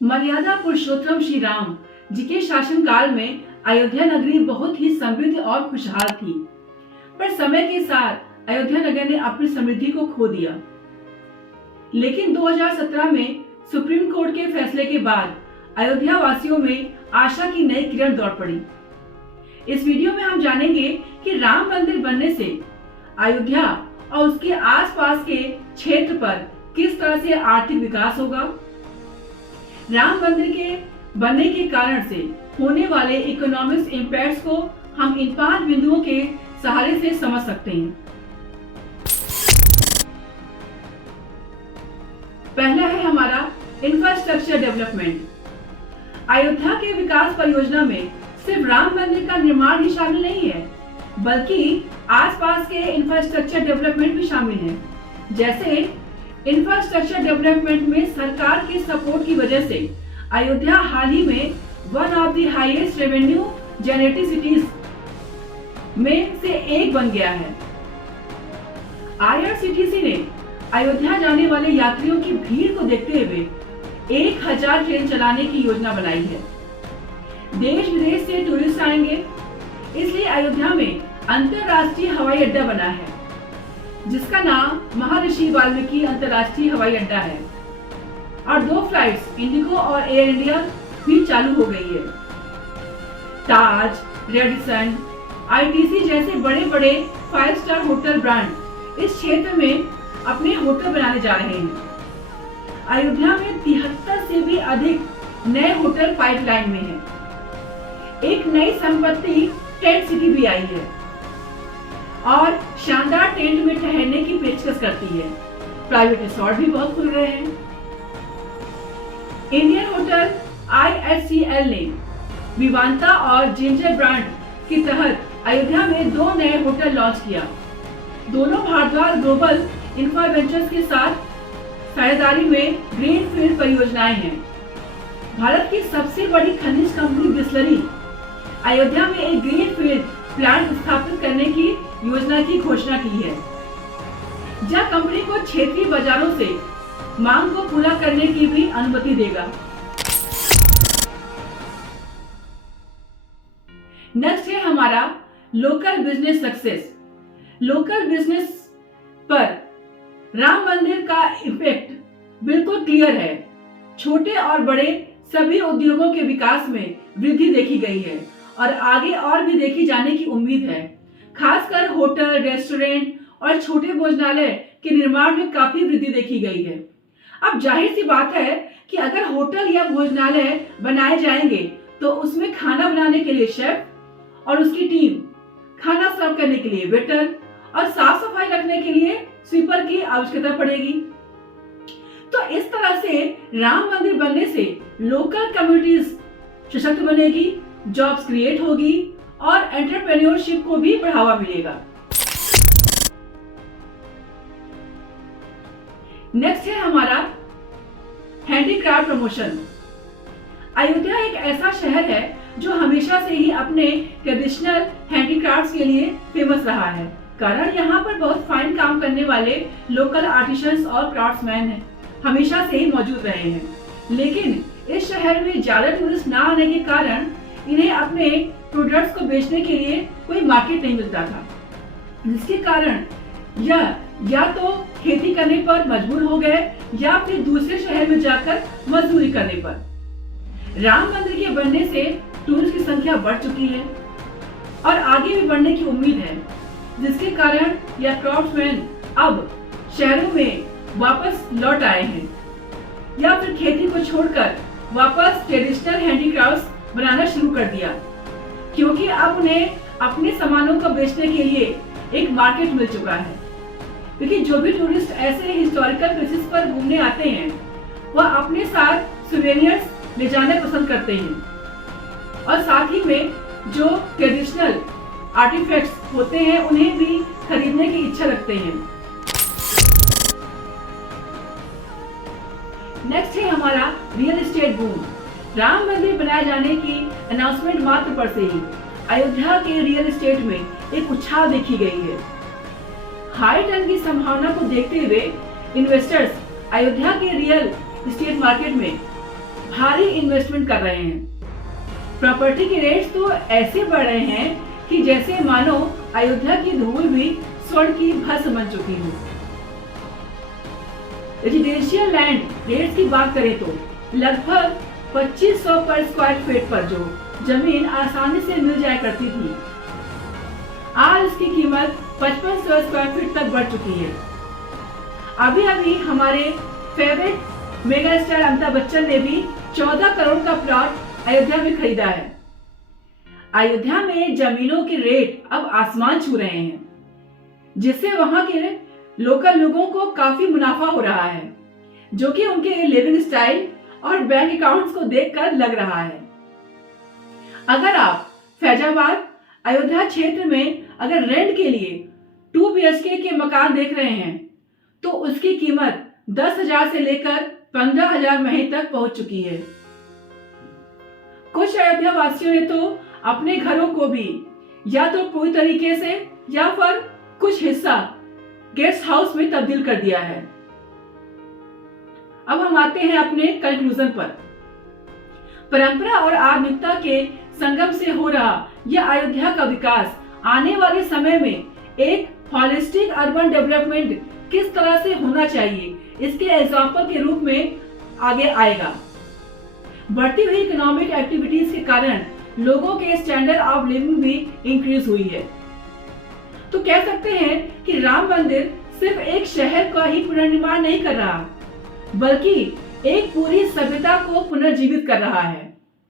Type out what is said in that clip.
मर्यादा पुरुषोत्तम श्री राम जी के शासनकाल में अयोध्या नगरी बहुत ही समृद्ध और खुशहाल थी। पर समय के साथ अयोध्या नगर ने अपनी समृद्धि को खो दिया। लेकिन 2017 में सुप्रीम कोर्ट के फैसले के बाद अयोध्या वासियों में आशा की नई किरण दौड़ पड़ी। इस वीडियो में हम जानेंगे कि राम मंदिर बनने से अयोध्या और उसके आसपास के क्षेत्र पर किस तरह से आर्थिक विकास होगा। राम मंदिर के बनने के कारण से होने वाले इकोनॉमिक इम्पैक्ट्स को हम इन 5 बिंदुओं के सहारे से समझ सकते हैं। पहला है हमारा इंफ्रास्ट्रक्चर डेवलपमेंट। अयोध्या के विकास परियोजना में सिर्फ राम मंदिर का निर्माण ही शामिल नहीं है, बल्कि आसपास के इंफ्रास्ट्रक्चर डेवलपमेंट भी शामिल है। जैसे इंफ्रास्ट्रक्चर डेवलपमेंट में सरकार के सपोर्ट की वजह से अयोध्या हाल ही में one of the highest revenue generating cities में से एक बन गया है। IRCTC ने अयोध्या जाने वाले यात्रियों की भीड़ को देखते हुए 1000 ट्रेन चलाने की योजना बनाई है। देश विदेश से टूरिस्ट आएंगे, इसलिए अयोध्या में अंतरराष्ट्रीय हवाई अड्डा बना है, जिसका नाम महर्षि वाल्मीकि अंतरराष्ट्रीय हवाई अड्डा है। और 2 फ्लाइट्स इंडिगो और एयर इंडिया भी चालू हो गई है। ताज, रेडिसन, ITC जैसे बड़े बड़े 5 स्टार होटल ब्रांड इस क्षेत्र में अपने होटल बनाने जा रहे हैं। अयोध्या में 73 से भी अधिक नए होटल पाइपलाइन में है। एक नई संपत्ति टेंट सिटी भी आई है और शानदार टेंट में ठहरने की पेशकश करती है। प्राइवेट रिसोर्ट भी बहुत खुल रहे हैं। इंडियन होटल IHCL ने विवांता और जिंजर ब्रांड के तहत अयोध्या में 2 नए होटल लॉन्च किया। दोनों भारद्वाज ग्लोबल इंफ्रा वेंचर्स के साथ साझेदारी में ग्रीनफील्ड परियोजनाएं हैं। भारत की सबसे बड़ी खनिज कंपनी बिस्लरी अयोध्या में एक ग्रीनफील्ड प्लांट स्थापित करने की योजना की घोषणा की है, जहां कंपनी को क्षेत्रीय बाजारों से मांग को पूरा करने की भी अनुमति देगा। नेक्स्ट है हमारा local business success. Local business पर राम मंदिर का इफेक्ट बिल्कुल क्लियर है। छोटे और बड़े सभी उद्योगों के विकास में वृद्धि देखी गई है और आगे और भी देखी जाने की उम्मीद है। खासकर होटल, रेस्टोरेंट और छोटे भोजनालय के निर्माण में काफी वृद्धि देखी गई है। अब जाहिर सी बात है कि अगर होटल या भोजनालय बनाए जाएंगे तो उसमें खाना बनाने के लिए शेफ और उसकी टीम, खाना सर्व करने के लिए वेटर और साफ सफाई रखने के लिए स्वीपर की आवश्यकता पड़ेगी। तो इस तरह से राम मंदिर बनने से लोकल कम्युनिटीज सशक्त बनेगी, जॉब्स क्रिएट होगी और एंटरप्रेन्योरशिप को भी बढ़ावा मिलेगा। नेक्स्ट है हमारा हैंडीक्राफ्ट प्रमोशन। अयोध्या एक ऐसा शहर है जो हमेशा से ही अपने ट्रेडिशनल हैंडीक्राफ्ट्स के लिए फेमस रहा है। कारण यहाँ पर बहुत फाइन काम करने वाले लोकल आर्टिसंस और क्राफ्ट्समैन हमेशा से ही मौजूद रहे हैं। लेकिन इस शहर में ज्यादा टूरिस्ट ना आने के कारण इन्हें अपने प्रोडक्ट्स को बेचने के लिए कोई मार्केट नहीं मिलता था, जिसके कारण यह या तो खेती करने पर मजबूर हो गए या फिर दूसरे शहर में जाकर मजदूरी करने पर। राम मंदिर के बनने से टूरिस्ट की संख्या बढ़ चुकी है और आगे भी बढ़ने की उम्मीद है, जिसके कारण यह क्राफ्ट्समैन अब शहरों में वापस लौट आए हैं या फिर खेती को छोड़कर वापस ट्रेडिशनल हैंडीक्राफ्ट्स बनाना शुरू कर दिया, क्योंकि अब उन्हें अपने सामानों को बेचने के लिए एक मार्केट मिल चुका है। क्योंकि जो भी टूरिस्ट ऐसे हिस्टोरिकल प्लेसेस पर घूमने आते हैं वह अपने साथ सुवेनियर्स ले जाना पसंद करते हैं और साथ ही में जो ट्रेडिशनल आर्टिफैक्ट्स होते हैं उन्हें भी खरीदने की इच्छा रखते हैं। नेक्स्ट है हमारा रियल एस्टेट बूम। राम मंदिर बनाए जाने की अनाउंसमेंट मात्र पर से ही अयोध्या के रियल एस्टेट में एक उछाल देखी गई है। हाई टर्न की संभावना को देखते हुए इन्वेस्टर्स अयोध्या के रियल एस्टेट मार्केट में भारी इन्वेस्टमेंट कर रहे हैं। प्रॉपर्टी के रेट्स तो ऐसे बढ़ रहे हैं कि जैसे मानो अयोध्या की धूल भी स्वर्ण की भस्म बन चुकी हो। रेजिडेंशियल लैंड रेट्स की बात करें तो लगभग 2500 पर स्क्वायर फीट पर जो जमीन आसानी से मिल जाया करती थी, आज इसकी कीमत 5500 स्क्वायर फीट तक बढ़ चुकी है। अभी अभी हमारे favourite mega star Amitabh Bachchan ने भी 14 करोड़ का प्लॉट अयोध्या में खरीदा है। अयोध्या में जमीनों के रेट अब आसमान छू रहे हैं, जिससे वहां के लोकल लोगों को काफी मुनाफा हो रहा है, जो कि उनके लिविंग स्टाइल और बैंक अकाउंट्स को देखकर लग रहा है। अगर आप फैजाबाद अयोध्या क्षेत्र में अगर रेंट के लिए 2 BHK के मकान देख रहे हैं तो उसकी कीमत 10,000 से लेकर 15,000 महीने तक पहुंच चुकी है। कुछ अयोध्या वासियों ने तो अपने घरों को भी या तो पूरी तरीके से या फिर कुछ हिस्सा गेस्ट हाउस में तब्दील कर दिया है। अब हम आते हैं अपने कंक्लूजन पर। परंपरा और आधुनिकता के संगम से हो रहा यह अयोध्या का विकास आने वाले समय में एक हॉलिस्टिक अर्बन डेवलपमेंट किस तरह से होना चाहिए, इसके एग्जाम्पल के रूप में आगे आएगा। बढ़ती हुई इकोनॉमिक एक्टिविटीज के कारण लोगों के स्टैंडर्ड ऑफ लिविंग भी इंक्रीज हुई है। तो कह सकते हैं कि राम मंदिर सिर्फ एक शहर का ही पुनर्निर्माण नहीं कर रहा, बल्कि एक पूरी सभ्यता को पुनर्जीवित कर रहा है।